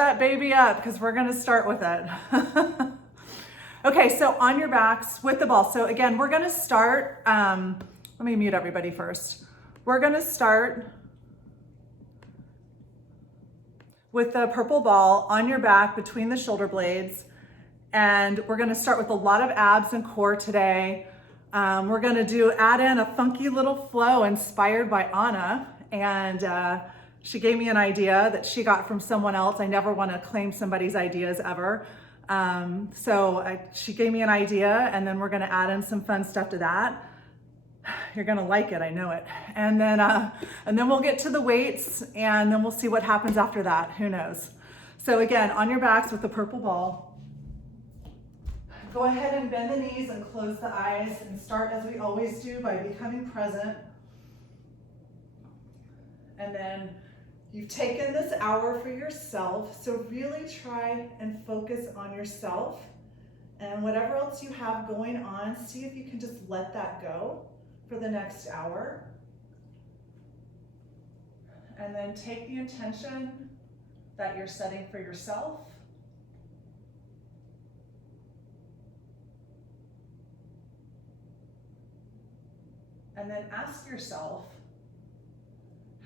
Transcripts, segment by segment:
that baby up because we're gonna start with it. Okay, so on your backs with the ball. So again, we're gonna start, let me mute everybody first. We're gonna start with the purple ball on your back between the shoulder blades. And we're gonna start with a lot of abs and core today. We're gonna add in a funky little flow inspired by Anna. And she gave me an idea that she got from someone else. I never wanna claim somebody's ideas ever. She gave me an idea, and then we're gonna add in some fun stuff to that. You're gonna like it, I know it. And then we'll get to the weights, and then we'll see what happens after that, who knows. So again, on your backs with the purple ball. Go ahead and bend the knees and close the eyes, and start as we always do by becoming present. And then you've taken this hour for yourself, so really try and focus on yourself, and whatever else you have going on, see if you can just let that go for the next hour. And then take the intention that you're setting for yourself. And then ask yourself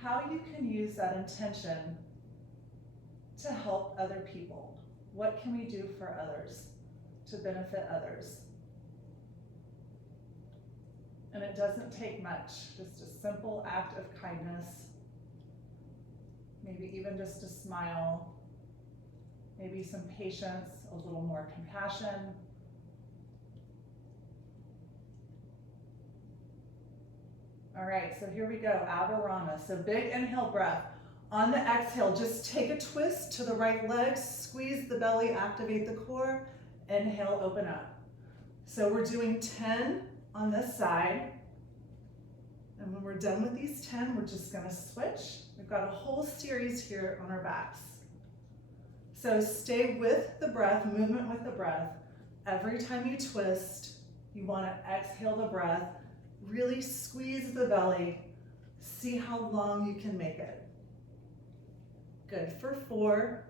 how you can use that intention to help other people. What can we do for others to benefit others? And it doesn't take much, just a simple act of kindness, maybe even just a smile, maybe some patience, a little more compassion. All right, so here we go, Avarama. So big inhale breath. On the exhale, just take a twist to the right leg, squeeze the belly, activate the core. Inhale, open up. So we're doing 10 on this side. And when we're done with these 10, we're just gonna switch. We've got a whole series here on our backs. So stay with the breath, movement with the breath. Every time you twist, you wanna exhale the breath. Really squeeze the belly. See how long you can make it. Good, for 4,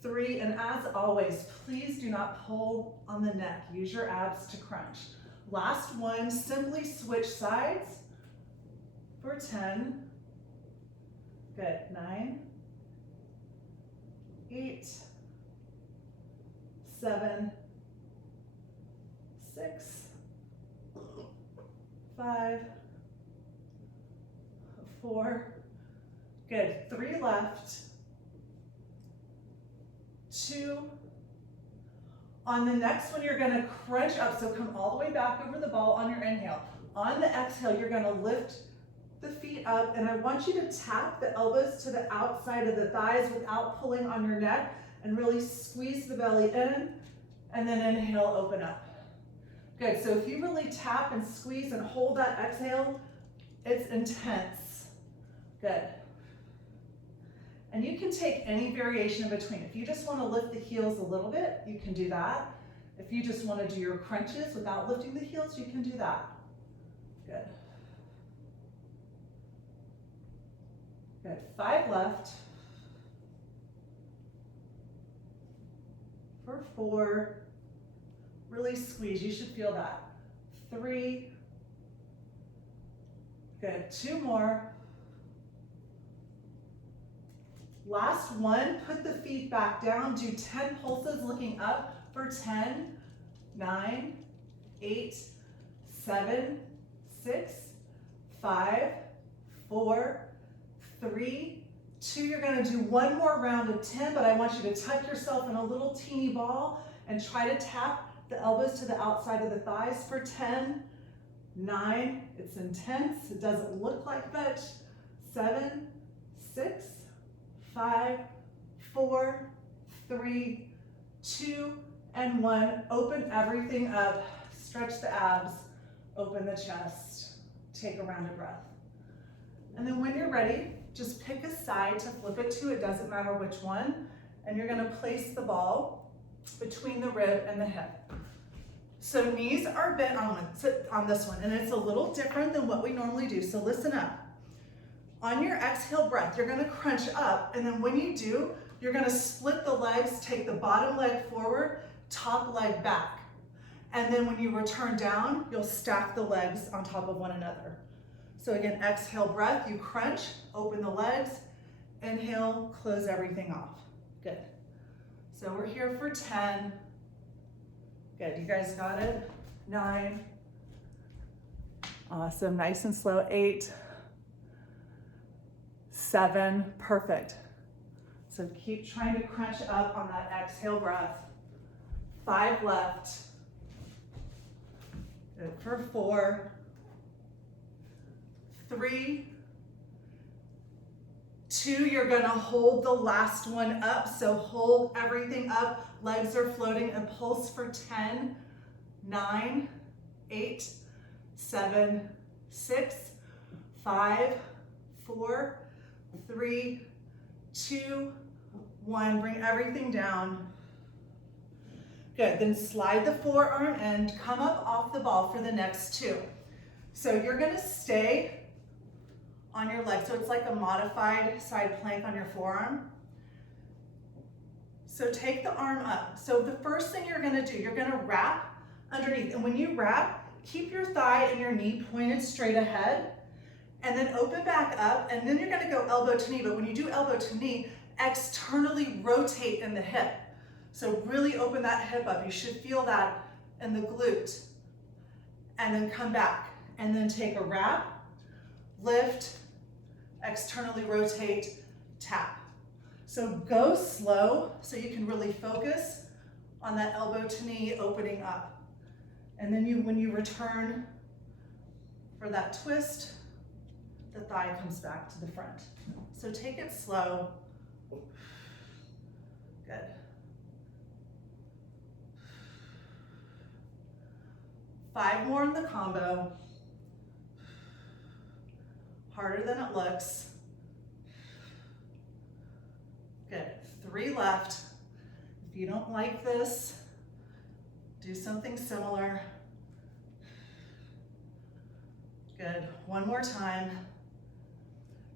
3, and as always, please do not pull on the neck. Use your abs to crunch. Last one, simply switch sides for 10. Good, 9, 8, 7, 6, 5, 4, good, 3 left, 2. On the next one, you're gonna crunch up, so come all the way back over the ball on your inhale. On the exhale, you're gonna lift the feet up, and I want you to tap the elbows to the outside of the thighs without pulling on your neck, and really squeeze the belly in, and then inhale, open up. Good, so if you really tap and squeeze and hold that exhale, it's intense. Good. And you can take any variation in between. If you just want to lift the heels a little bit, you can do that. If you just want to do your crunches without lifting the heels, you can do that. Good. Good, 5 left. For 4. Really squeeze, you should feel that. 3. Good, 2 more. Last one, put the feet back down, do 10 pulses looking up for 10, 9, 8, 7, 6, 5, 4, 3, 2. You're gonna do one more round of 10, but I want you to tuck yourself in a little teeny ball and try to tap the elbows to the outside of the thighs for 10, 9, it's intense, it doesn't look like much, 7, 6, 5, 4, 3, 2, and 1. Open everything up, stretch the abs, open the chest, take a round of breath. And then when you're ready, just pick a side to flip it to, it doesn't matter which one, and you're gonna place the ball between the rib and the hip. So knees are bent on this one, and it's a little different than what we normally do, so listen up. On your exhale breath, you're gonna crunch up, and then when you do, you're gonna split the legs, take the bottom leg forward, top leg back. And then when you return down, you'll stack the legs on top of one another. So again, exhale breath, you crunch, open the legs, inhale, close everything off. Good. So we're here for 10. Good, you guys got it? 9. Awesome, nice and slow. 8. 7, perfect. So keep trying to crunch up on that exhale breath. 5 left. Good for 4. 3. 2, you're gonna hold the last one up. So hold everything up. Legs are floating and pulse for 10, 9, 8, 7, 6, 5, 4, 3, 2, 1. Bring everything down. Good, then slide the forearm and come up off the ball for the next 2. So you're gonna stay on your leg. So it's like a modified side plank on your forearm. So take the arm up. So the first thing you're gonna do, you're gonna wrap underneath. And when you wrap, keep your thigh and your knee pointed straight ahead, and then open back up, and then you're gonna go elbow to knee. But when you do elbow to knee, externally rotate in the hip. So really open that hip up. You should feel that in the glute. And then come back, and then take a wrap, lift, externally rotate, tap. So go slow so you can really focus on that elbow to knee opening up. And then when you return for that twist, the thigh comes back to the front. So take it slow. Good. Five more in the combo. Harder than it looks. Good. 3 left. If you don't like this, do something similar. Good. One more time.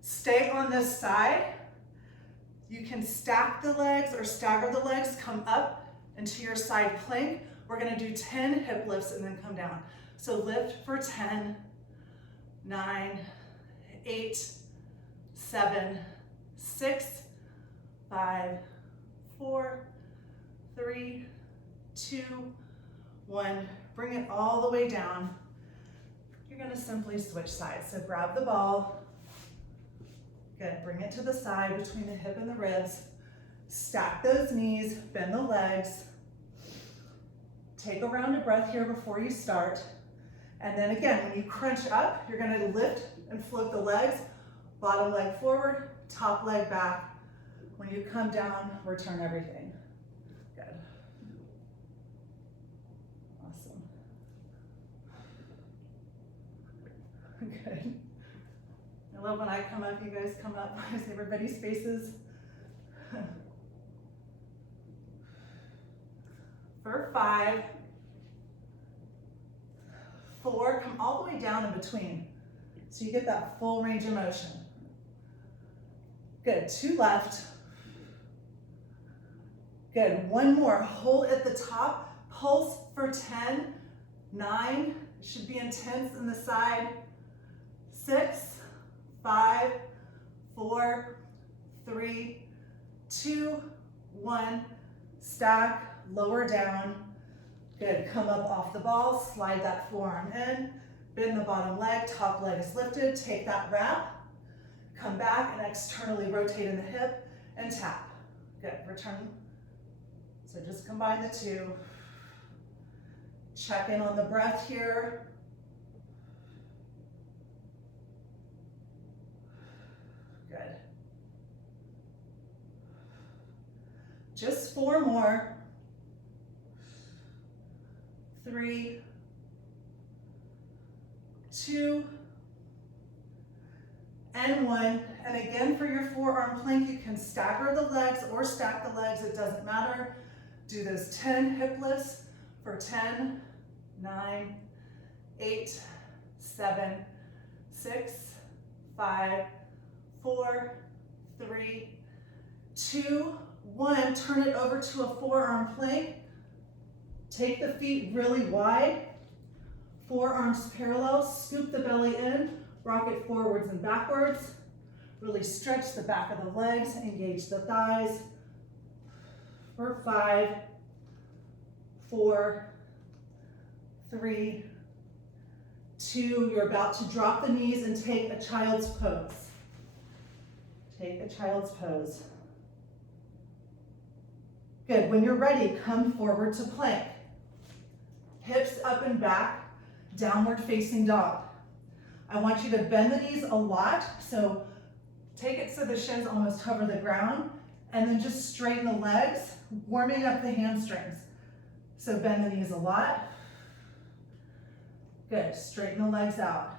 Stay on this side. You can stack the legs or stagger the legs, come up into your side plank. We're gonna do 10 hip lifts and then come down. So lift for 10, 9, 8, 7, 6, 5, 4, 3, 2, 1. Bring it all the way down. You're gonna simply switch sides. So grab the ball. Good, bring it to the side between the hip and the ribs. Stack those knees, bend the legs. Take a round of breath here before you start. And then again, when you crunch up, you're gonna lift and float the legs. Bottom leg forward, top leg back. When you come down, return everything. Good. Awesome. Good. I love when I come up, you guys come up. I see everybody's faces. For 5, 4, come all the way down in between. So you get that full range of motion. Good, 2 left. Good, 1 more. Hold at the top, pulse for 10, 9, should be intense in the side. 6, 5, 4, 3, 2, 1. Stack, lower down. Good, come up off the ball, slide that forearm in, bend the bottom leg, top leg is lifted, take that wrap, come back and externally rotate in the hip and tap. Good, return. So just combine the 2. Check in on the breath here. Good. Just 4 more. 3, 2, and 1. And again, for your forearm plank, you can stagger the legs or stack the legs, it doesn't matter. Do those 10 hip lifts for 10, 9, 8, 7, 6, 5, 4, 3, 2, 1. Turn it over to a forearm plank. Take the feet really wide. Forearms parallel. Scoop the belly in. Rock it forwards and backwards. Really stretch the back of the legs. Engage the thighs. For 5, 4, 3, 2. You're about to drop the knees and take a child's pose. Take a child's pose. Good. When you're ready, come forward to plank. Hips up and back, downward facing dog. I want you to bend the knees a lot, so take it so the shins almost hover the ground, and then just straighten the legs, warming up the hamstrings. So bend the knees a lot. Good. Straighten the legs out.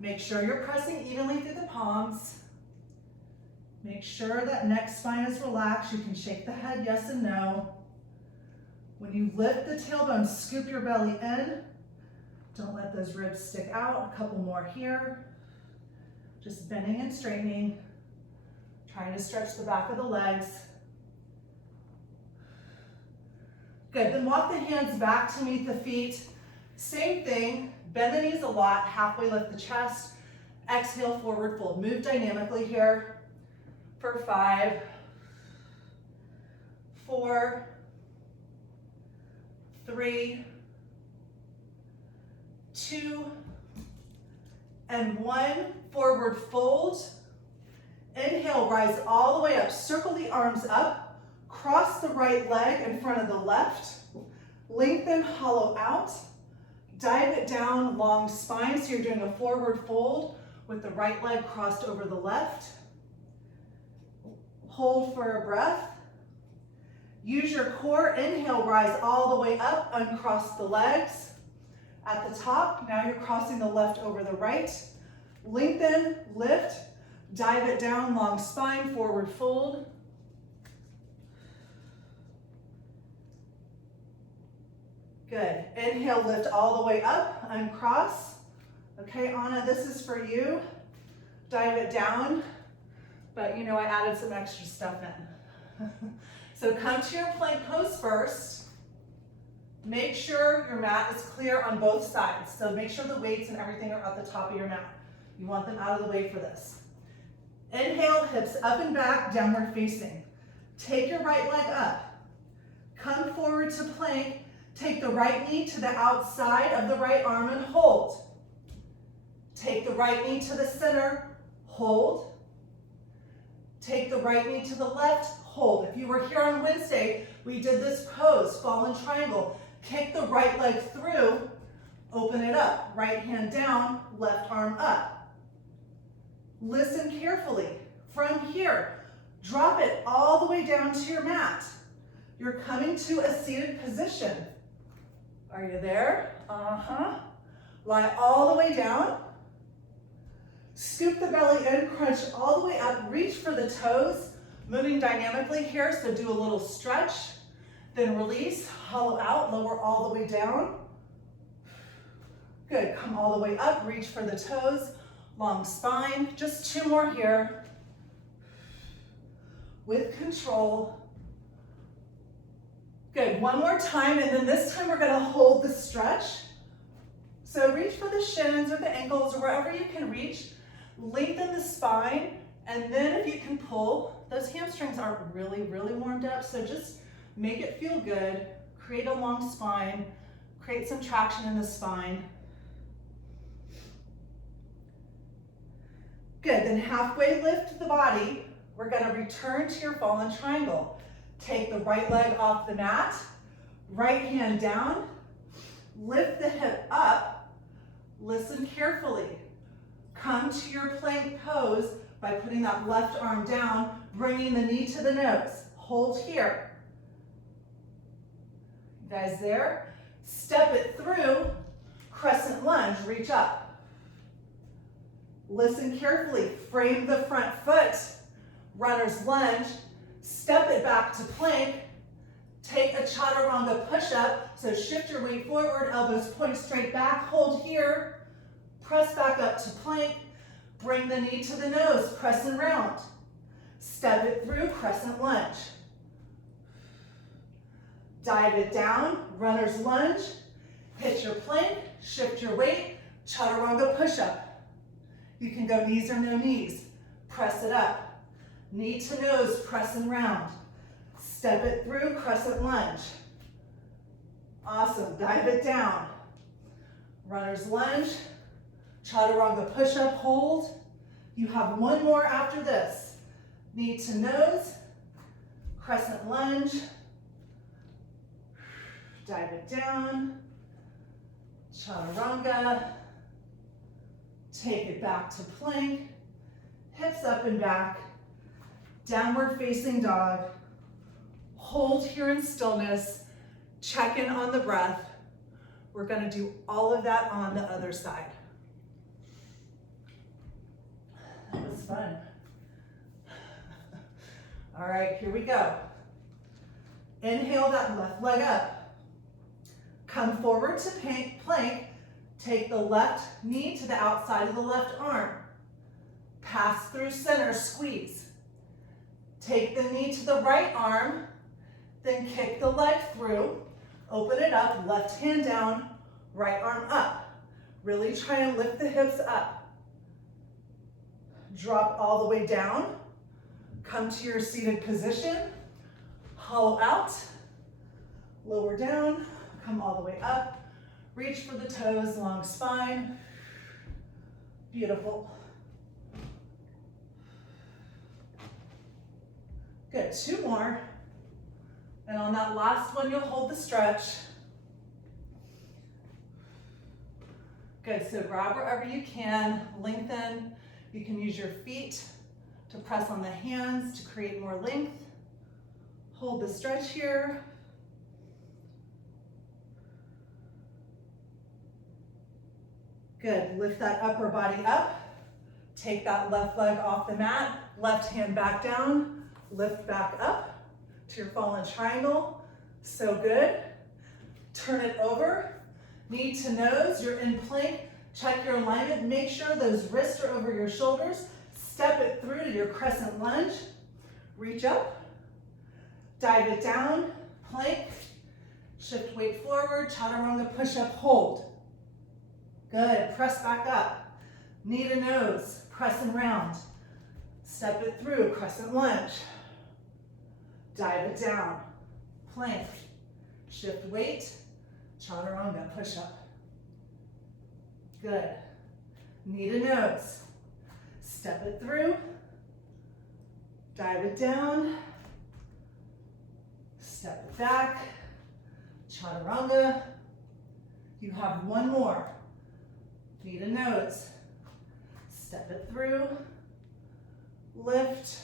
Make sure you're pressing evenly through the palms. Make sure that neck spine is relaxed. You can shake the head yes and no. When you lift the tailbone, scoop your belly in. Don't let those ribs stick out. A couple more here. Just bending and straightening. Trying to stretch the back of the legs. Good. Then walk the hands back to meet the feet. Same thing. Bend the knees a lot. Halfway lift the chest. Exhale, forward fold. Move dynamically here. For 5, 4, 3, 2, and 1. Forward fold. Inhale, rise all the way up. Circle the arms up. Cross the right leg in front of the left. Lengthen, hollow out. Dive it down, long spine. So you're doing a forward fold with the right leg crossed over the left. Hold for a breath. Use your core. Inhale, rise all the way up. Uncross the legs. At the top, now you're crossing the left over the right. Lengthen, lift, dive it down, long spine, forward fold. Good. Inhale, lift all the way up, uncross. Okay, Anna, this is for you. Dive it down, but you know I added some extra stuff in. So come to your plank pose first. Make sure your mat is clear on both sides. So make sure the weights and everything are at the top of your mat. You want them out of the way for this. Inhale, hips up and back, downward facing. Take your right leg up. Come forward to plank. Take the right knee to the outside of the right arm and hold. Take the right knee to the center, hold. Take the right knee to the left, hold. If you were here on Wednesday, we did this pose, fallen triangle. Kick the right leg through, open it up. Right hand down, left arm up. Listen carefully. From here, drop it all the way down to your mat. You're coming to a seated position. Are you there? Lie all the way down. Scoop the belly in, crunch all the way up, reach for the toes, moving dynamically here, so do a little stretch, then release, hollow out, lower all the way down. Good, come all the way up, reach for the toes, long spine, just 2 more here. With control. Good, 1 more time, and then this time we're gonna hold the stretch. So reach for the shins or the ankles or wherever you can reach. Lengthen the spine, and then if you can pull, those hamstrings aren't really warmed up, so just make it feel good. Create a long spine, create some traction in the spine. Good, then halfway lift the body. We're gonna return to your fallen triangle. Take the right leg off the mat, right hand down, lift the hip up, listen carefully. Come to your plank pose by putting that left arm down, bringing the knee to the nose. Hold here. You guys there? Step it through, crescent lunge, reach up. Listen carefully, frame the front foot, runner's lunge, step it back to plank, take a Chaturanga Push-Up, so shift your weight forward, elbows point straight back, hold here, press back up to plank, Bring the knee to the nose, crescent round. Step it through, crescent lunge. Dive it down, runner's lunge. Hit your plank, shift your weight, Chaturanga Push-Up. You can go knees or no knees. Press it up. Knee to nose, crescent round. Step it through, crescent lunge. Awesome, dive it down. Runner's lunge, Chaturanga Push-Up, hold. You have one more after this. Knee to nose, crescent lunge. Dive it down, Chaturanga. Take it back to plank, hips up and back, downward facing dog. Hold here in stillness, check in on the breath. We're gonna do all of that on the other side. That was fun. All right, here we go. Inhale that left leg up. Come forward to plank. Take the left knee to the outside of the left arm. Pass through center, squeeze. Take the knee to the right arm, then kick the leg through. Open it up, left hand down, right arm up. Really try and lift the hips up. Drop all the way down. Come to your seated position. Hollow out. Lower down. Come all the way up. Reach for the toes, long spine. Beautiful. Good, 2 more. And on that last one, you'll hold the stretch. Good, so grab wherever you can, lengthen. You can use your feet to press on the hands to create more length. Hold the stretch here. Good, lift that upper body up. Take that left leg off the mat, left hand back down, lift back up to your fallen triangle. So good. Turn it over, knee to nose, you're in plank. Check your alignment, make sure those wrists are over your shoulders. Step it through to your crescent lunge. Reach up, dive it down, plank, shift weight forward, Chaturanga Push-Up, hold. Good, press back up. Knee to nose, crescent round. Step it through, crescent lunge. Dive it down, plank. Shift weight, Chaturanga Push-Up. Good. Knee to nose. Step it through. Dive it down. Step it back. Chaturanga. You have one more. Knee to nose. Step it through. Lift.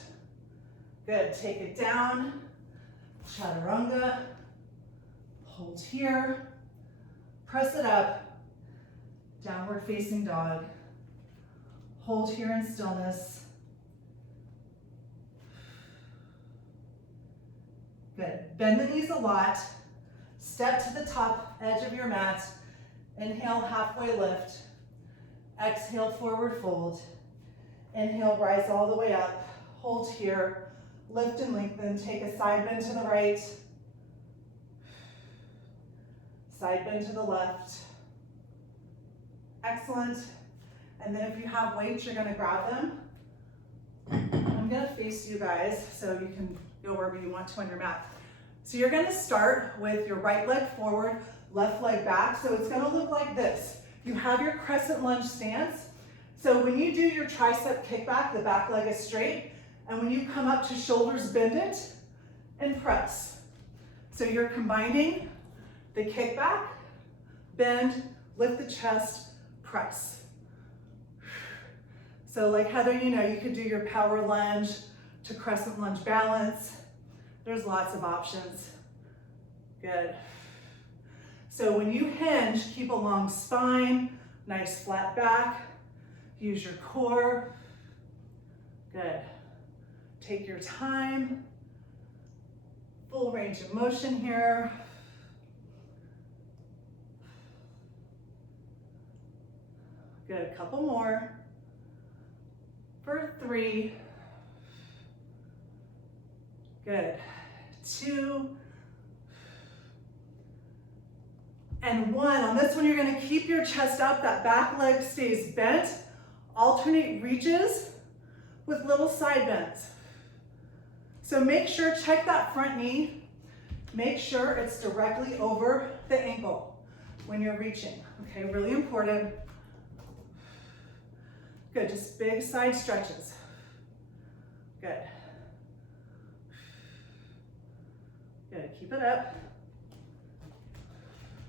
Good. Take it down. Chaturanga. Hold here. Press it up. Downward facing dog. Hold here in stillness. Good. Bend the knees a lot. Step to the top edge of your mat. Inhale, halfway lift. Exhale, forward fold. Inhale, rise all the way up. Hold here. Lift and lengthen. Take a side bend to the right. Side bend to the left. Excellent. And then if you have weights, you're going to grab them. I'm going to face you guys so you can go wherever you want to on your mat. So you're going to start with your right leg forward, left leg back. So it's going to look like this. You have your crescent lunge stance. So when you do your tricep kickback, the back leg is straight. And when you come up to shoulders, bend it and press. So you're combining the kickback, bend, lift the chest, press. So like Heather, you know, you could do your power lunge to crescent lunge balance. There's lots of options. Good. So when you hinge, keep a long spine, nice flat back. Use your core. Good. Take your time. Full range of motion here. Good, a couple more. for 3. Good. 2 and 1. On this one, you're going to keep your chest up. That back leg stays bent. Alternate reaches with little side bends. So make sure, check that front knee. Make sure it's directly over the ankle when you're reaching. Okay, really important. Good, just big side stretches. Good. Good, keep it up.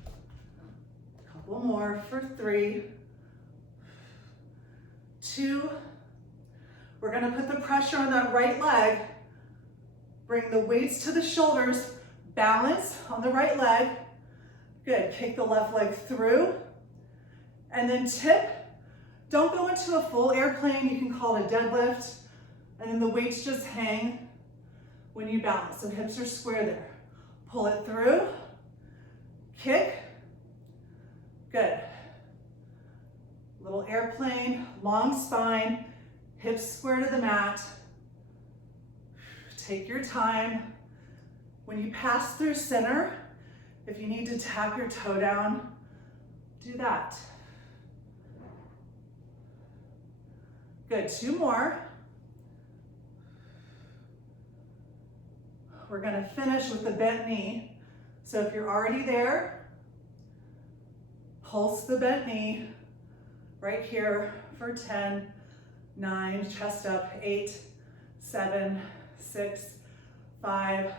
A couple more for 3, 2. We're gonna put the pressure on that right leg. Bring the weights to the shoulders. Balance on the right leg. Good, kick the left leg through. And then tip. Don't go into a full airplane. You can call it a deadlift. And then the weights just hang when you balance. So hips are square there. Pull it through. Kick. Good. Little airplane, long spine. Hips square to the mat. Take your time. When you pass through center, if you need to tap your toe down, do that. Good, 2 more. We're gonna finish with the bent knee. So if you're already there, pulse the bent knee right here for 10, 9, chest up, 8, 7, 6, 5,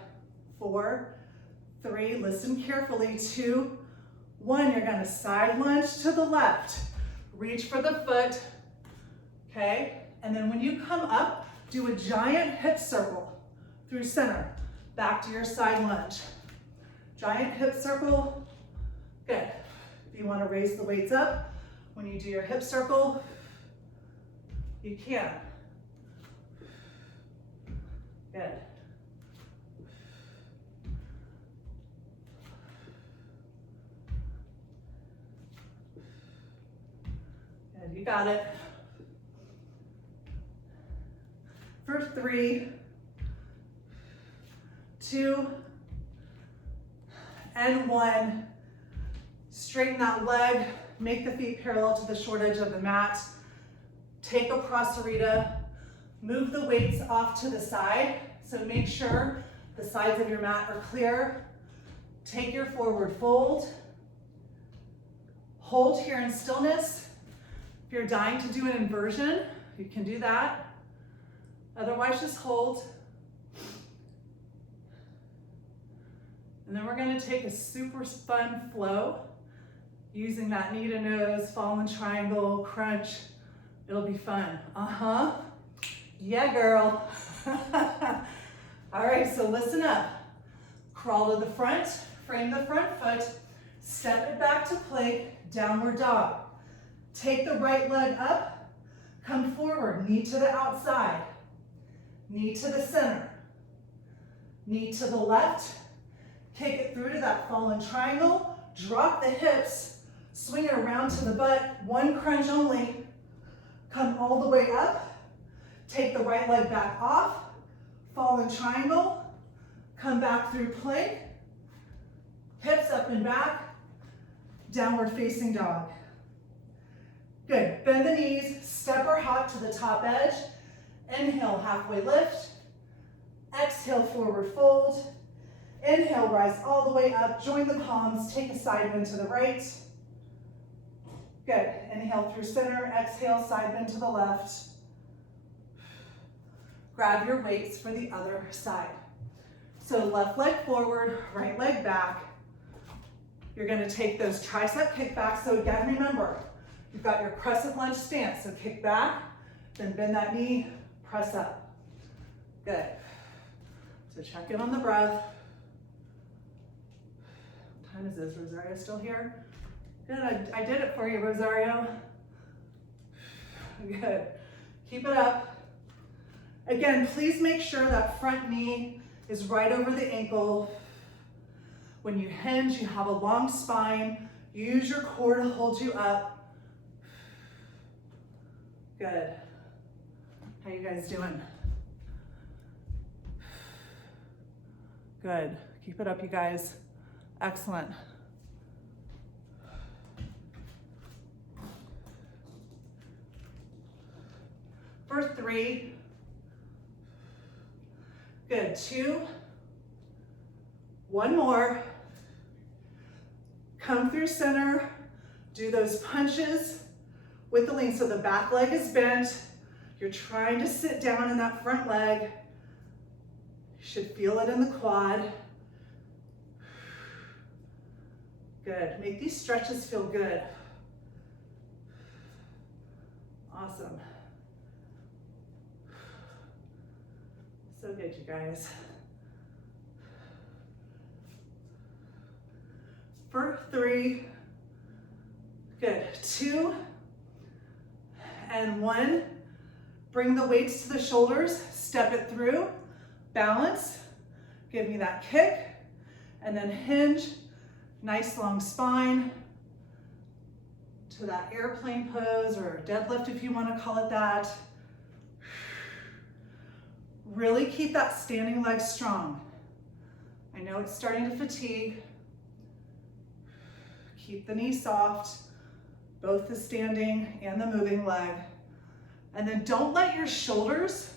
4, 3, listen carefully, 2, 1. You're gonna side lunge to the left. Reach for the foot, okay? And then when you come up, do a giant hip circle through center. Back to your side lunge. Giant hip circle, good. If you wanna raise the weights up, when you do your hip circle, you can. Good. Good, you got it. For 3, 2, and 1. Straighten that leg, make the feet parallel to the short edge of the mat. Take a prasarita, move the weights off to the side. So make sure the sides of your mat are clear. Take your forward fold. Hold here in stillness. If you're dying to do an inversion, you can do that. Otherwise, just hold. And then we're gonna take a super fun flow using that knee to nose, fallen triangle, crunch. It'll be fun. Yeah, girl. All right, so listen up. Crawl to the front, frame the front foot, step it back to plank, downward dog. Take the right leg up, come forward, knee to the outside, knee to the center, knee to the left, kick it through to that fallen triangle, drop the hips, swing it around to the butt, 1 crunch only, come all the way up, take the right leg back off, fallen triangle, come back through plank, hips up and back, downward facing dog. Good, bend the knees, step or hop to the top edge, inhale, halfway lift, exhale, forward fold, inhale, rise all the way up, join the palms, take a side bend to the right. Good, inhale through center, exhale, side bend to the left. Grab your weights for the other side. So left leg forward, right leg back. You're gonna take those tricep kickbacks. So again, remember, you've got your crescent lunge stance. So kick back, then bend that knee, press up. Good. So check in on the breath. What time is this? Rosario still here? Good, I did it for you, Rosario. Good. Keep it up. Again, please make sure that front knee is right over the ankle. When you hinge, you have a long spine. Use your core to hold you up. Good. How you guys doing? Good. Keep it up, you guys. Excellent. For 3. Good. 2. 1 more. Come through center. Do those punches with the lean. So the back leg is bent. You're trying to sit down in that front leg. You should feel it in the quad. Good. Make these stretches feel good. Awesome. So good, you guys. For 3. Good. 2 and 1. Bring the weights to the shoulders. Step it through. Balance. Give me that kick. And then hinge. Nice long spine to that airplane pose or deadlift if you want to call it that. Really keep that standing leg strong. I know it's starting to fatigue. Keep the knee soft, both the standing and the moving leg. And then don't let your shoulders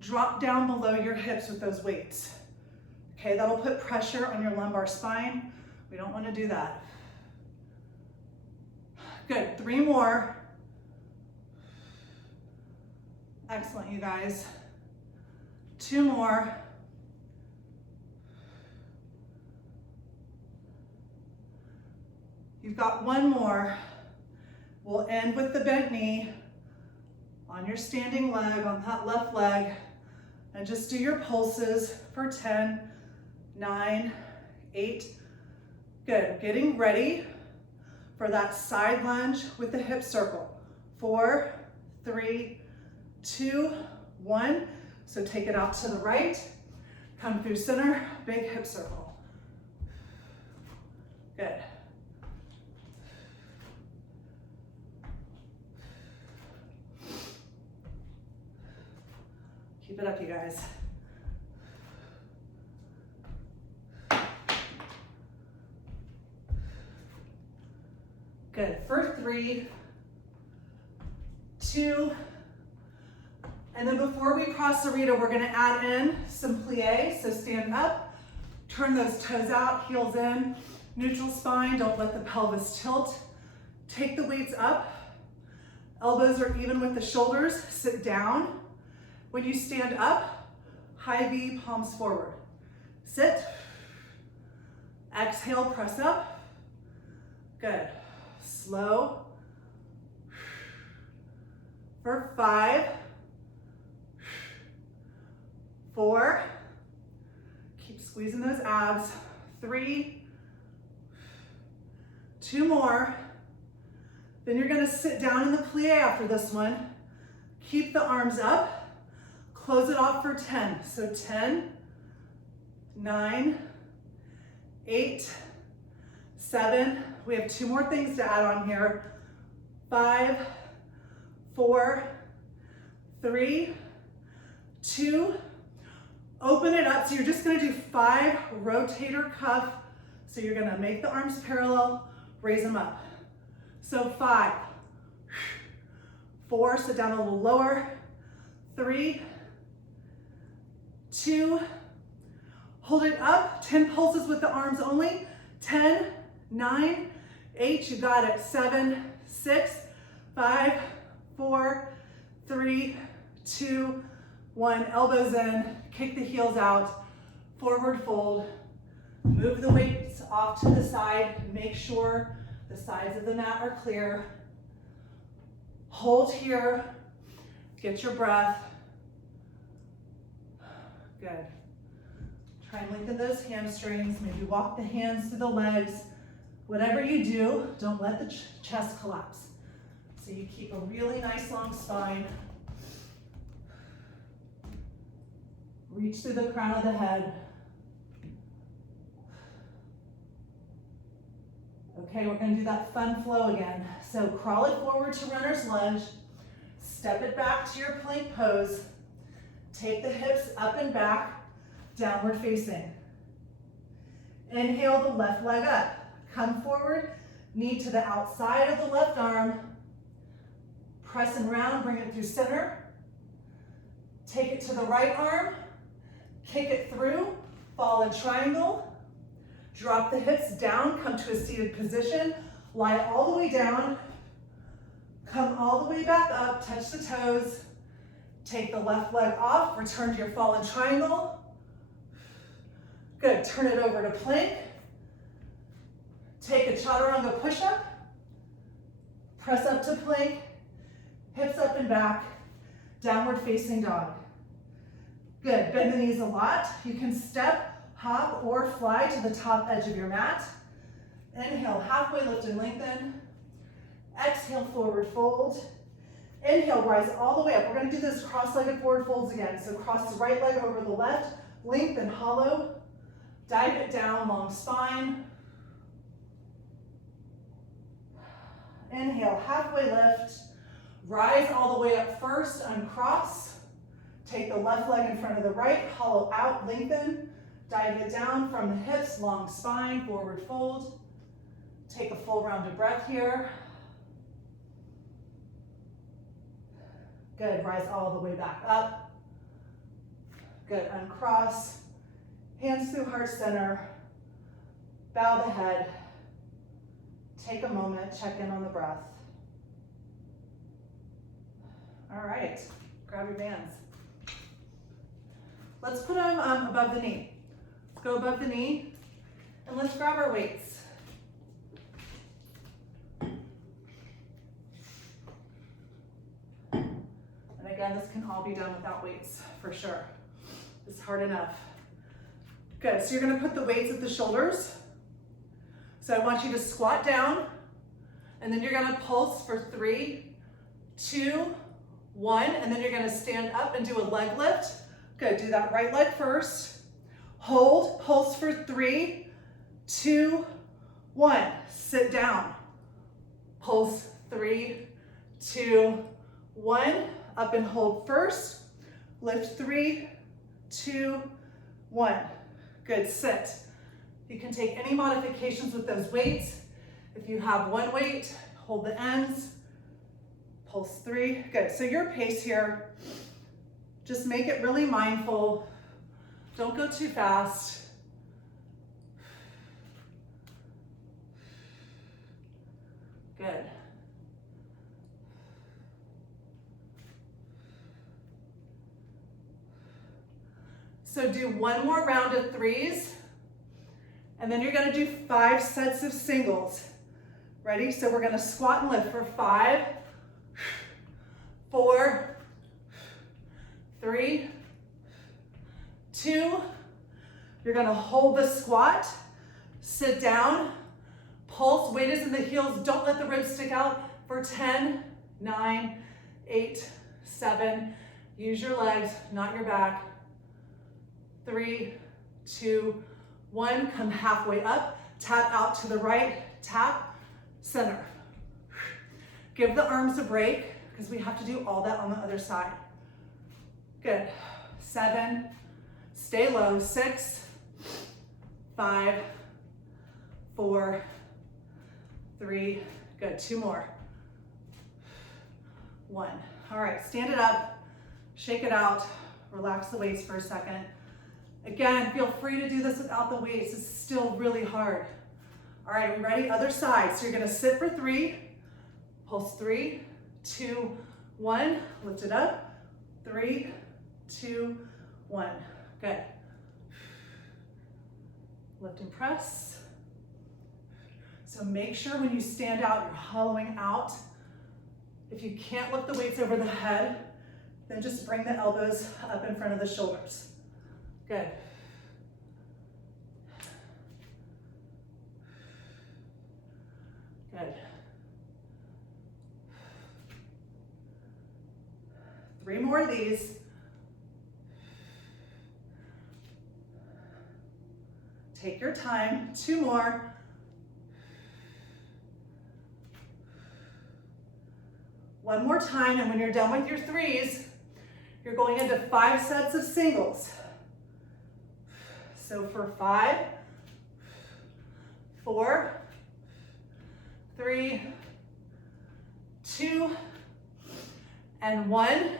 drop down below your hips with those weights. Okay, that'll put pressure on your lumbar spine. We don't want to do that. Good, 3 more. Excellent, you guys. 2 more. You've got 1 more. We'll end with the bent knee on your standing leg, on that left leg, and just do your pulses for 10, 9, 8. Good, getting ready for that side lunge with the hip circle. 4, 3, 2, 1. So take it out to the right, come through center, big hip circle. Good. Keep it up, you guys. Good. For 3, 2, and then before we cross the Rita, we're going to add in some plie. So stand up, turn those toes out, heels in, neutral spine. Don't let the pelvis tilt. Take the weights up. Elbows are even with the shoulders. Sit down. When you stand up, high V, palms forward. Sit. Exhale, press up. Good. Slow. For 5, 4, keep squeezing those abs. 3, 2 more. Then you're gonna sit down in the plie after this one. Keep the arms up. Close it off for 10. So 10, 9, 8, 7. We have 2 more things to add on here. 5, 4, 3, 2. Open it up. So you're just gonna do 5 rotator cuff. So you're gonna make the arms parallel, raise them up. So 5, 4, sit down a little lower. 3, 2, hold it up. 10 pulses with the arms only. 10, 9, 8, you got it. 7, 6, 5, 4, 3, 2, 1. Elbows in, kick the heels out, forward fold. Move the weights off to the side. Make sure the sides of the mat are clear. Hold here, get your breath. Good. Try and lengthen those hamstrings. Maybe walk the hands to the legs. Whatever you do, don't let the chest collapse. So you keep a really nice long spine. Reach through the crown of the head. Okay, we're gonna do that fun flow again. So crawl it forward to runner's lunge. Step it back to your plank pose. Take the hips up and back, downward facing. Inhale the left leg up. Come forward, knee to the outside of the left arm. Press and round, bring it through center. Take it to the right arm, kick it through, fall in triangle. Drop the hips down, come to a seated position. Lie all the way down. Come all the way back up, touch the toes. Take the left leg off, return to your fallen triangle. Good, turn it over to plank. Take a Chaturanga Push-Up. Press up to plank, hips up and back, downward facing dog. Good, bend the knees a lot. You can step, hop, or fly to the top edge of your mat. Inhale, halfway lift and lengthen. Exhale, forward fold. Inhale, rise all the way up. We're going to do this cross-legged forward folds again. So cross the right leg over the left, lengthen, hollow. Dive it down, long spine. Inhale, halfway lift. Rise all the way up first, uncross. Take the left leg in front of the right, hollow out, lengthen. Dive it down from the hips, long spine, forward fold. Take a full round of breath here. Good, rise all the way back up. Good, uncross. Hands through heart center. Bow the head. Take a moment, check in on the breath. All right, grab your bands. Let's put them above the knee. Let's go above the knee, and let's grab our weights. And again, this can all be done without weights, for sure. It's hard enough. Good, so you're gonna put the weights at the shoulders. So I want you to squat down, and then you're gonna pulse for 3, 2, 1, and then you're gonna stand up and do a leg lift. Good, do that right leg first. Hold, pulse for 3, 2, 1. Sit down. Pulse 3, 2, 1. Up and hold first. Lift 3, 2, 1. Good, sit. You can take any modifications with those weights. If you have one weight, hold the ends. Pulse 3. Good, so your pace here, just make it really mindful. Don't go too fast. Good. So do one more round of 3s, and then you're gonna do 5 sets of singles. Ready? So we're gonna squat and lift for 5, 4, 3, 2. You're gonna hold the squat, sit down, pulse, weight is in the heels, don't let the ribs stick out for 10, 9, 8, 7. Use your legs, not your back. 3, 2, 1. Come halfway up, tap out to the right, tap, center. Give the arms a break because we have to do all that on the other side. Good. 7, stay low. 6, 5, 4, 3, good. 2 more. 1. All right, stand it up, shake it out, relax the weights for a second. Again, feel free to do this without the weights. It's still really hard. All right, are we ready? Other side. So you're gonna sit for 3, pulse 3, 2, 1, lift it up, 3, 2, 1. Good. Lift and press. So make sure when you stand out, you're hollowing out. If you can't lift the weights over the head, then just bring the elbows up in front of the shoulders. Good. Good. 3 more of these. Take your time. 2 more. 1. One more time, and when you're done with your threes, you're going into 5 sets of singles. So for 5, 4, 3, 2, and 1.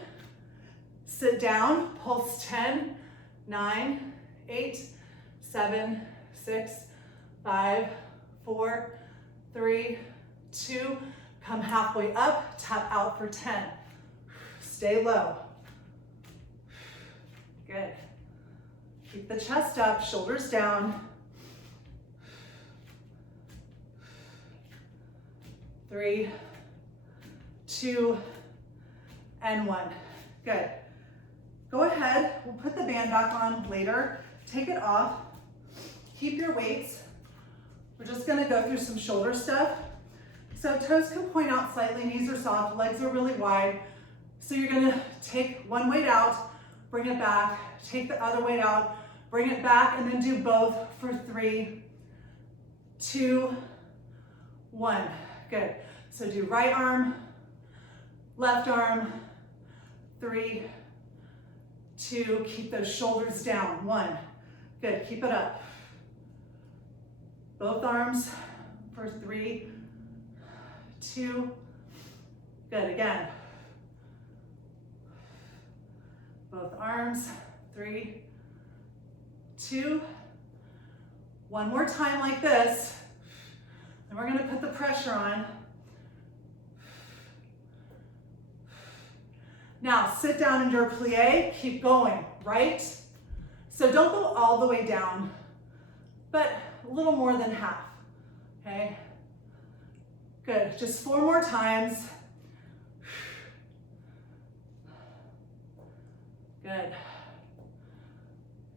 Sit down, pulse 10, 9, 8, 7, 6, 5, 4, 3, 2. Come halfway up, tap out for 10. Stay low. Good. Keep the chest up, shoulders down. 3, 2, and 1. Good. Go ahead, we'll put the band back on later. Take it off. Keep your weights. We're just gonna go through some shoulder stuff. So toes can point out slightly, knees are soft, legs are really wide. So you're gonna take one weight out, bring it back, take the other weight out, bring it back, and then do both for 3, 2, 1. Good. So do right arm, left arm, 3, 2, keep those shoulders down, 1. Good, keep it up. Both arms for 3, 2, good, again. Both arms, 3, 2, one more time like this, and we're gonna put the pressure on. Now, sit down in your plie, keep going, right? So don't go all the way down, but a little more than half, okay? Good, just 4 more times. Good.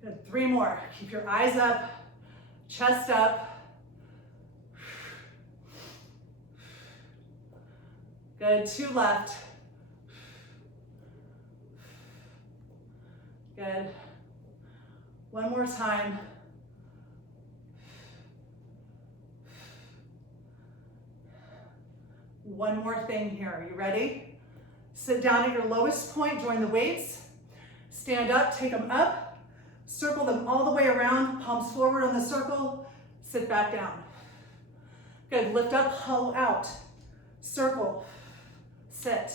Good, 3 more. Keep your eyes up, chest up. Good, 2 left. Good. 1 more time. One more thing here. Are you ready? Sit down at your lowest point, join the weights. Stand up, take them up. Circle them all the way around, palms forward on the circle. Sit back down. Good, lift up, hollow out. Circle, sit.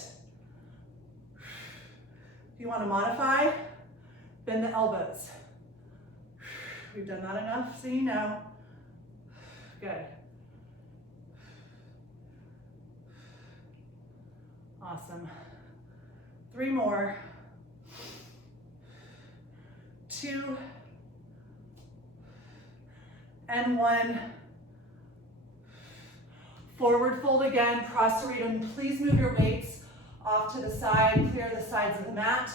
If you want to modify, bend the elbows. We've done that enough, so you know. Good. Awesome. 3 more. 2, and 1. Forward fold again, prostratum. Please move your weights off to the side, clear the sides of the mat.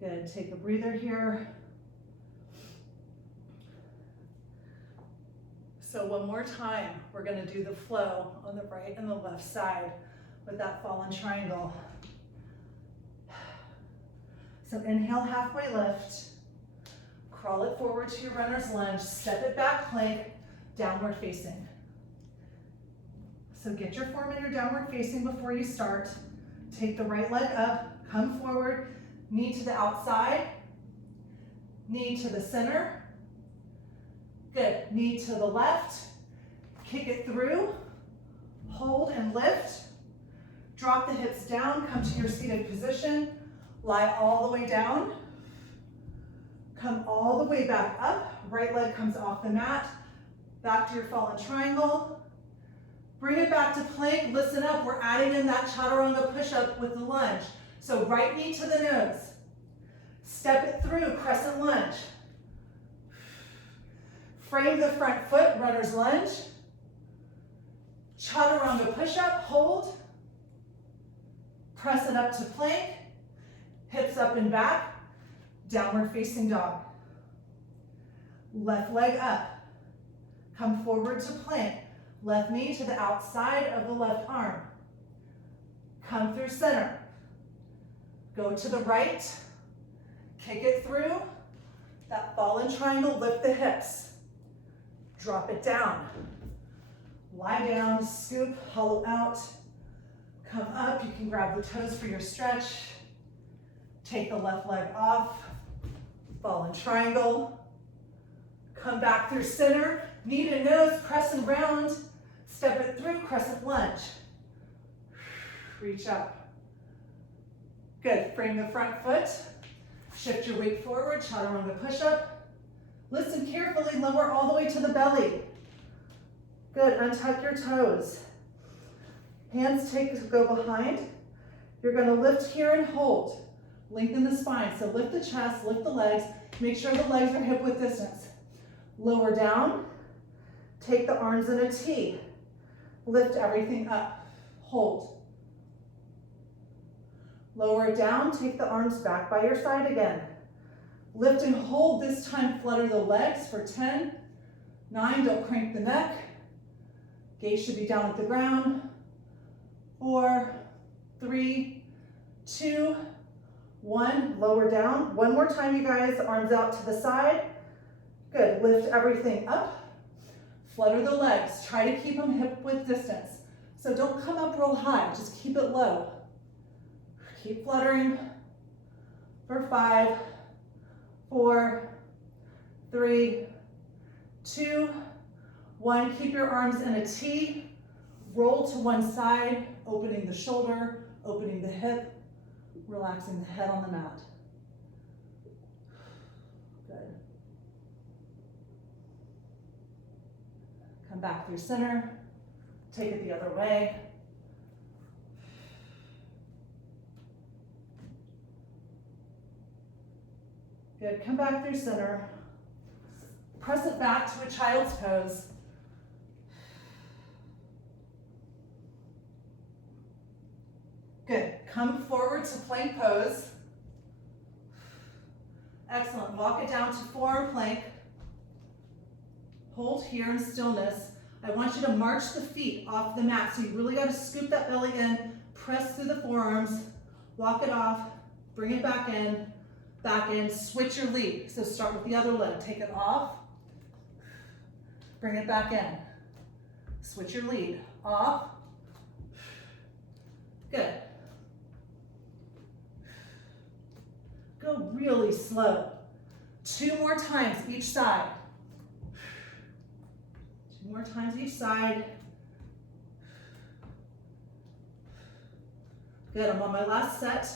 Good, take a breather here. So one more time, we're gonna do the flow on the right and the left side with that fallen triangle. So inhale, halfway lift. Crawl it forward to your runner's lunge. Step it back, plank, downward facing. So get your form in your downward facing before you start. Take the right leg up, come forward, knee to the outside, knee to the center. Good, knee to the left, kick it through, hold and lift. Drop the hips down, come to your seated position. Lie all the way down. Come all the way back up. Right leg comes off the mat. Back to your fallen triangle. Bring it back to plank. Listen up. We're adding in that Chaturanga Push-Up with the lunge. So right knee to the nose. Step it through, Crescent Lunge. Frame the front foot, runner's lunge. Chaturanga Push-Up, hold. Press it up to plank. Hips up and back, downward facing dog. Left leg up. Come forward to plank. Left knee to the outside of the left arm. Come through center. Go to the right. Kick it through. That fallen triangle, lift the hips. Drop it down. Lie down, scoop, hollow out. Come up, you can grab the toes for your stretch. Take the left leg off, fall in triangle. Come back through center, knee to nose, crescent round. Step it through, crescent lunge. Reach up. Good, frame the front foot. Shift your weight forward, Chaturanga Push-Up. Listen carefully, lower all the way to the belly. Good, untuck your toes. Hands go behind. You're gonna lift here and hold. Lengthen the spine, so lift the chest, lift the legs. Make sure the legs are hip width distance. Lower down, take the arms in a T. Lift everything up, hold. Lower it down, take the arms back by your side again. Lift and hold, this time flutter the legs for 10, 9, don't crank the neck. Gaze should be down at the ground. 4, 3, 2, 1, lower down. One more time, you guys, arms out to the side. Good, lift everything up. Flutter the legs, try to keep them hip width distance. So don't come up real high, just keep it low. Keep fluttering for 5, 4, 3, 2, 1. Keep your arms in a T. Roll to one side, opening the shoulder, opening the hip, relaxing the head on the mat. Good. Come back through center. Take it the other way. Good, come back through center. Press it back to a child's pose. Good, come forward to plank pose. Excellent, walk it down to forearm plank. Hold here in stillness. I want you to march the feet off the mat, so you really got to scoop that belly in, press through the forearms, walk it off, bring it back in, switch your lead. So start with the other leg, take it off, bring it back in, switch your lead, off, good. Go really slow. 2 more times each side. 2 more times each side. Good, I'm on my last set.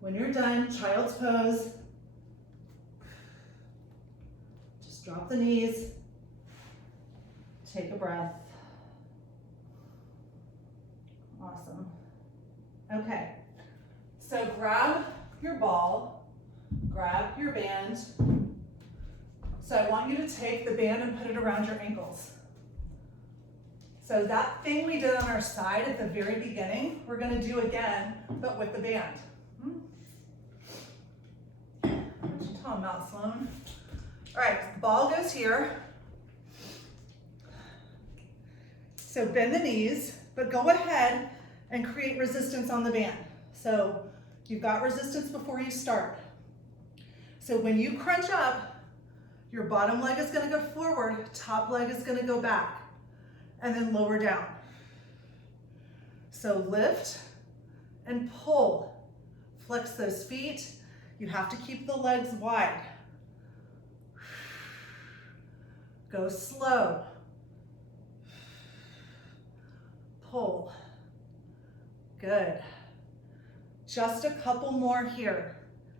When you're done, child's pose. Just drop the knees. Take a breath. Awesome. Okay, so grab your ball, grab your band. So I want you to take the band and put it around your ankles. So that thing we did on our side at the very beginning, we're gonna do again, but with the band. What you talking about, Sloan? All right, ball goes here. So bend the knees, but go ahead and create resistance on the band. So you've got resistance before you start. So when you crunch up, your bottom leg is gonna go forward, top leg is gonna go back, and then lower down. So lift and pull. Flex those feet. You have to keep the legs wide. Go slow. Pull. Good. Just a couple more here.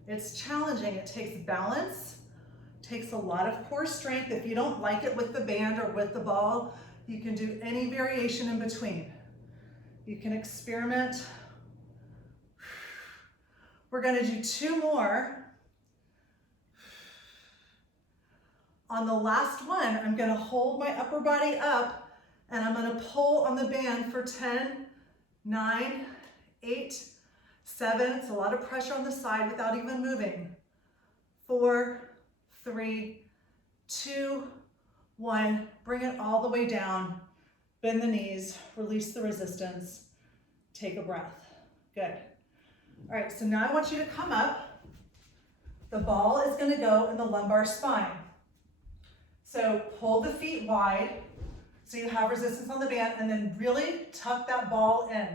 It's challenging. It takes balance, takes a lot of core strength. If you don't like it with the band or with the ball, you can do any variation in between. You can experiment. We're gonna do 2 more. On the last one, I'm gonna hold my upper body up and I'm gonna pull on the band for 10, 9, 8, 7, it's a lot of pressure on the side without even moving. 4, 3, 2, 1, bring it all the way down. Bend the knees, release the resistance, take a breath. Good. All right, so now I want you to come up. The ball is gonna go in the lumbar spine. So pull the feet wide so you have resistance on the band, and then really tuck that ball in.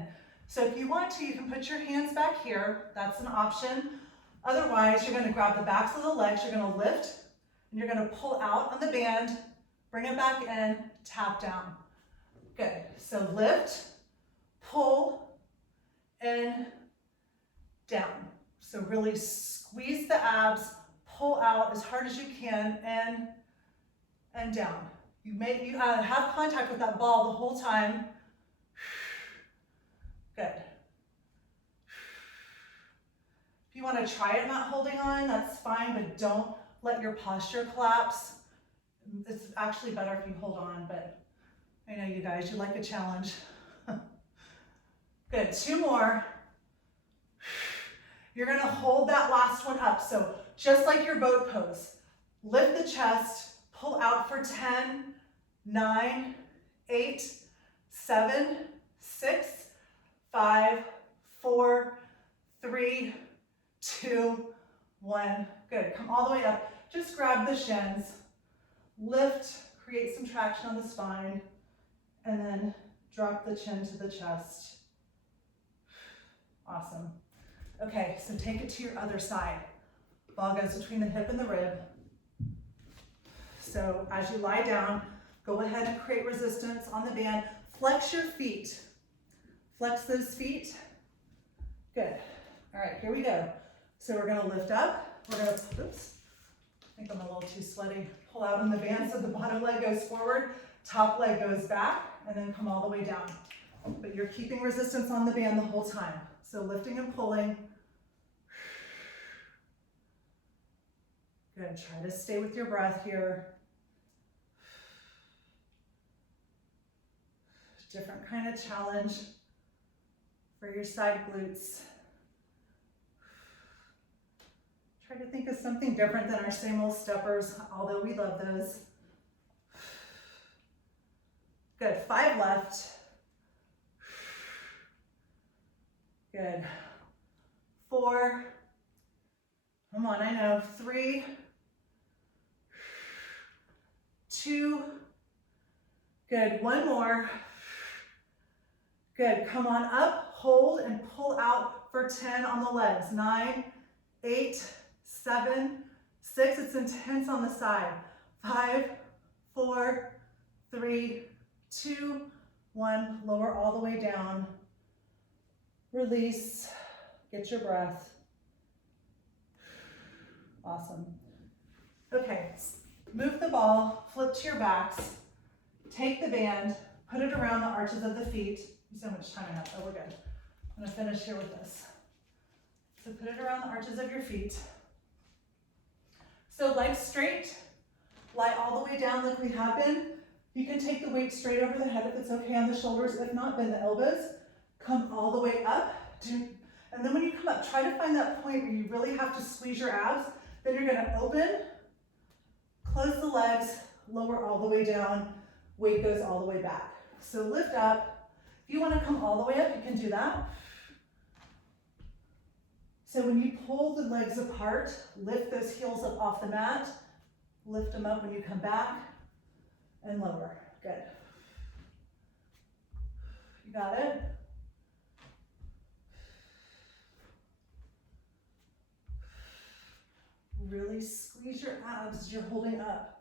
So if you want to, you can put your hands back here. That's an option. Otherwise, you're going to grab the backs of the legs, you're going to lift, and you're going to pull out on the band, bring it back in, tap down. Good. So lift, pull, in, down. So really squeeze the abs, pull out as hard as you can, in and down. You have contact with that ball the whole time. Good. If you want to try it not holding on, that's fine, but don't let your posture collapse. It's actually better if you hold on, but I know you guys, you like a challenge. Good, 2 more. You're gonna hold that last one up. So just like your boat pose, lift the chest, pull out for 10, 9, 8, 7, 6, 5, 4, 3, 2, 1. Good, come all the way up. Just grab the shins, lift, create some traction on the spine, and then drop the chin to the chest. Awesome. Okay, so take it to your other side. Ball goes between the hip and the rib. So as you lie down, go ahead and create resistance on the band. Flex your feet. Flex those feet. Good. All right, here we go. So we're gonna lift up. We're gonna, oops, I think I'm a little too sweaty. Pull out on the band so the bottom leg goes forward, top leg goes back, and then come all the way down. But you're keeping resistance on the band the whole time. So lifting and pulling. Good, try to stay with your breath here. Different kind of challenge for your side glutes. Try to think of something different than our same old steppers, although we love those. Good, 5 left. Good. 4. Come on, I know. 3. 2. Good, 1 more. Good, come on up, hold and pull out for 10 on the legs. 9, 8, 7, 6, it's intense on the side. 5, 4, 3, 2, 1, lower all the way down. Release, get your breath. Awesome. Okay, move the ball, flip to your backs, take the band, put it around the arches of the feet. So much time enough, oh, we're good. I'm gonna finish here with this. So put it around the arches of your feet. So legs straight, lie all the way down like we have been. You can take the weight straight over the head if it's okay on the shoulders. If not, bend the elbows. Come all the way up. And then when you come up, try to find that point where you really have to squeeze your abs. Then you're gonna open, close the legs, lower all the way down. Weight goes all the way back. So lift up. If you want to come all the way up, you can do that. So when you pull the legs apart, lift those heels up off the mat, lift them up when you come back, and lower. Good. You got it? Really squeeze your abs as you're holding up.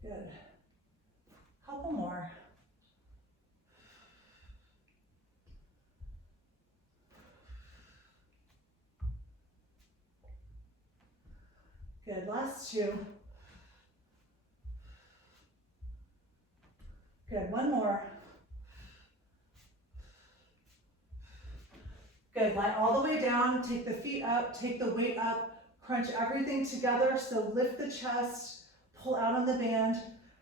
Good. Couple more. Good, last 2. Good, 1 more. Good, lie all the way down, take the feet up, take the weight up, crunch everything together, so lift the chest, pull out on the band,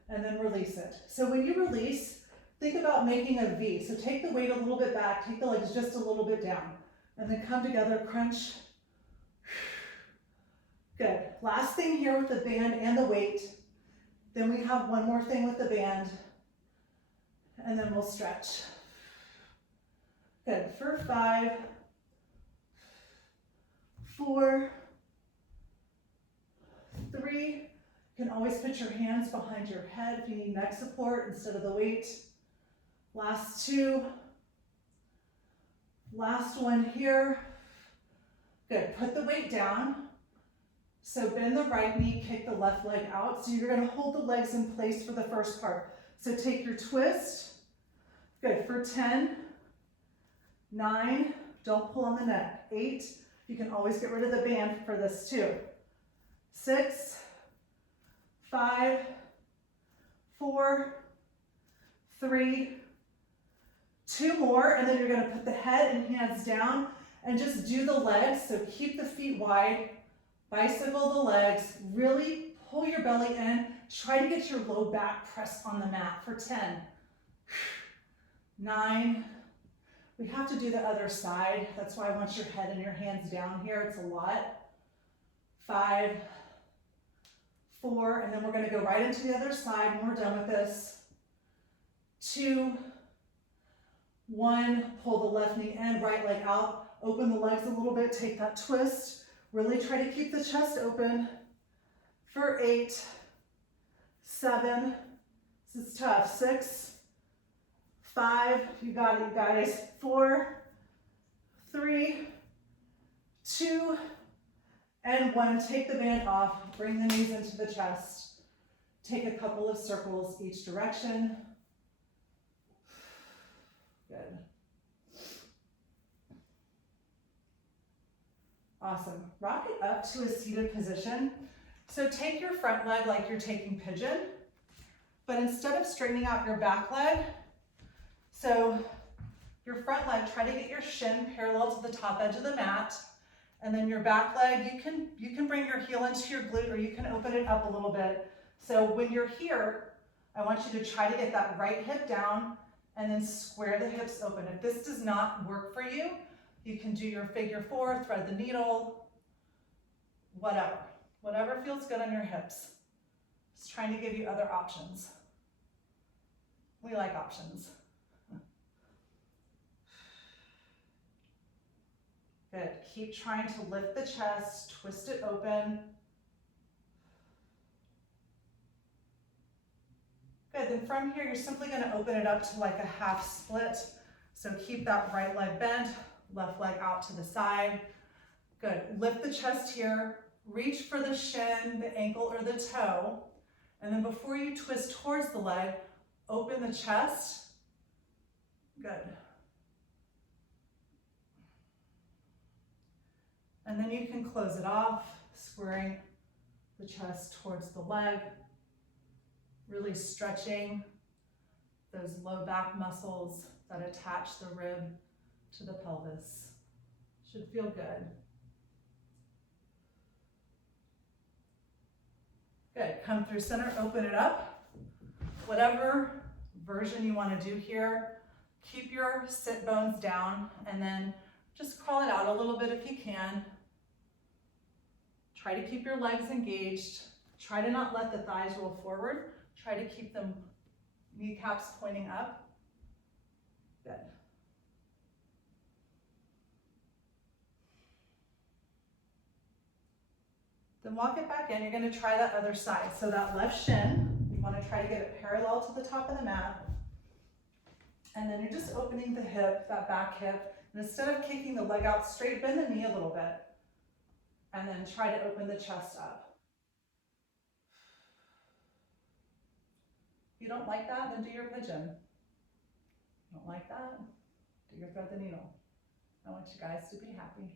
and then release it. So when you release, think about making a V. So take the weight a little bit back, take the legs just a little bit down, and then come together, crunch. Good. Last thing here with the band and the weight. Then we have one more thing with the band, and then we'll stretch. Good. For 5, 4, 3. You can always put your hands behind your head if you need neck support instead of the weight. Last 2. Last one here. Good, put the weight down. So bend the right knee, kick the left leg out. So you're gonna hold the legs in place for the first part. So take your twist. Good, for 10, 9, don't pull on the neck. 8, you can always get rid of the band for this too. 6, 5, 4, 3, 2 more, and then you're gonna put the head and hands down and just do the legs. So keep the feet wide, bicycle the legs, really pull your belly in. Try to get your low back pressed on the mat for 10, 9, we have to do the other side. That's why I want your head and your hands down here. It's a lot. 5, 4, and then we're gonna go right into the other side when we're done with this. 2, 1, pull the left knee in, right leg out, open the legs a little bit, take that twist. Really try to keep the chest open for 8, 7, this is tough, 6, 5, you got it, you guys, 4, 3, 2, and 1. Take the band off, bring the knees into the chest. Take a couple of circles each direction. Good. Awesome. Rock it up to a seated position. So take your front leg like you're taking pigeon, but instead of straightening out your back leg, so your front leg, try to get your shin parallel to the top edge of the mat, and then your back leg, you can bring your heel into your glute, or you can open it up a little bit. So when you're here, I want you to try to get that right hip down and then square the hips open. If this does not work for you, you can do your figure 4, thread the needle, whatever feels good on your hips. Just trying to give you other options. We like options. Good, keep trying to lift the chest, twist it open. Good, then from here, you're simply gonna open it up to like a half split. So keep that right leg bent, left leg out to the side. Good, lift the chest here, reach for the shin, the ankle, or the toe. And then before you twist towards the leg, open the chest. Good. And then you can close it off, squaring the chest towards the leg, really stretching those low back muscles that attach the rib to the pelvis. Should feel good. Good, come through center, open it up. Whatever version you want to do here, keep your sit bones down and then just crawl it out a little bit if you can. Try to keep your legs engaged. Try to not let the thighs roll forward. Try to keep them kneecaps pointing up. Good. Then walk it back in. You're going to try that other side. So that left shin, you want to try to get it parallel to the top of the mat. And then you're just opening the hip, that back hip. And instead of kicking the leg out straight, bend the knee a little bit. And then try to open the chest up. If you don't like that, then do your pigeon. Don't like that, do your thread the needle. I want you guys to be happy.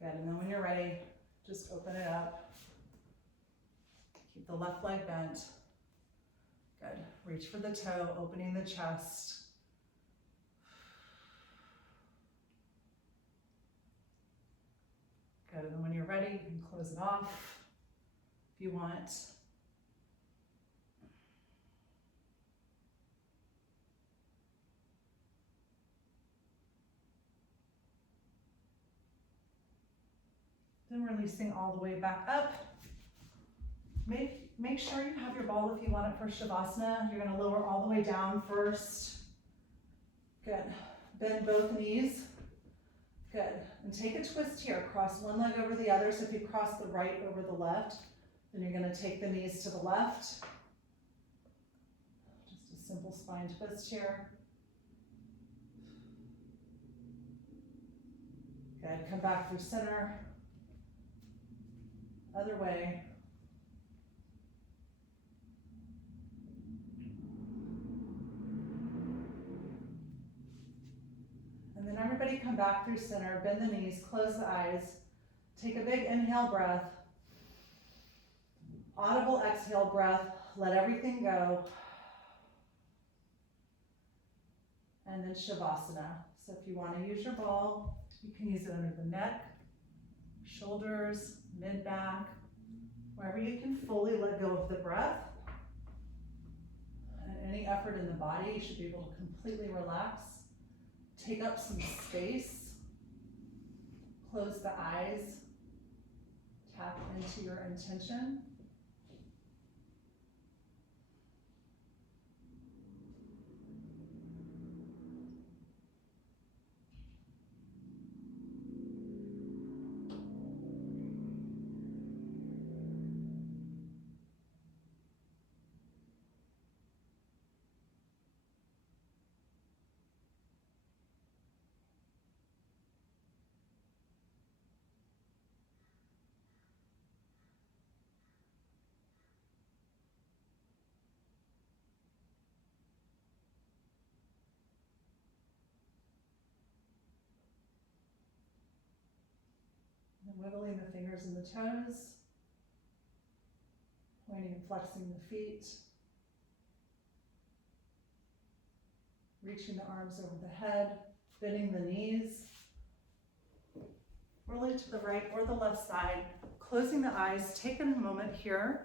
Good, and then when you're ready, just open it up. Keep the left leg bent. Good, reach for the toe, opening the chest. Good, and then when you're ready, you can close it off if you want. Then releasing all the way back up. Make sure you have your ball if you want it for Shavasana. You're gonna lower all the way down first. Good. Bend both knees. Good. And take a twist here. Cross one leg over the other. So if you cross the right over the left, then you're gonna take the knees to the left. Just a simple spine twist here. Good. Come back through center. Other way. And then everybody come back through center, bend the knees, close the eyes. Take a big inhale breath. Audible exhale breath. Let everything go. And then Shavasana. So if you want to use your ball, you can use it under the neck, shoulders, mid-back, wherever you can fully let go of the breath. And any effort in the body, you should be able to completely relax. Take up some space. Close the eyes. Tap into your intention. Wiggling the fingers and the toes, pointing and flexing the feet, reaching the arms over the head, bending the knees, rolling to the right or the left side, closing the eyes. Take a moment here.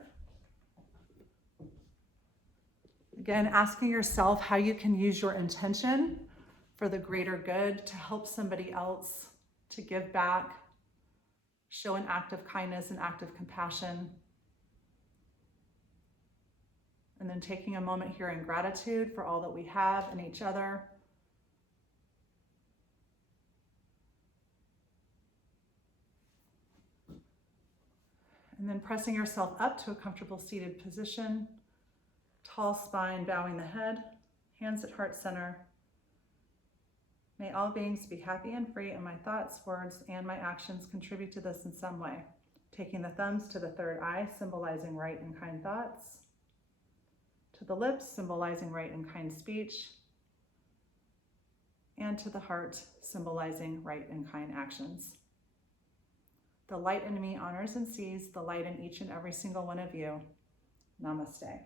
Again, asking yourself how you can use your intention for the greater good to help somebody else, to give back, show an act of kindness, an act of compassion. And then taking a moment here in gratitude for all that we have and each other. And then pressing yourself up to a comfortable seated position. Tall spine, bowing the head, hands at heart center. May all beings be happy and free, and my thoughts, words, and my actions contribute to this in some way. Taking the thumbs to the third eye, symbolizing right and kind thoughts. To the lips, symbolizing right and kind speech. And to the heart, symbolizing right and kind actions. The light in me honors and sees the light in each and every single one of you. Namaste.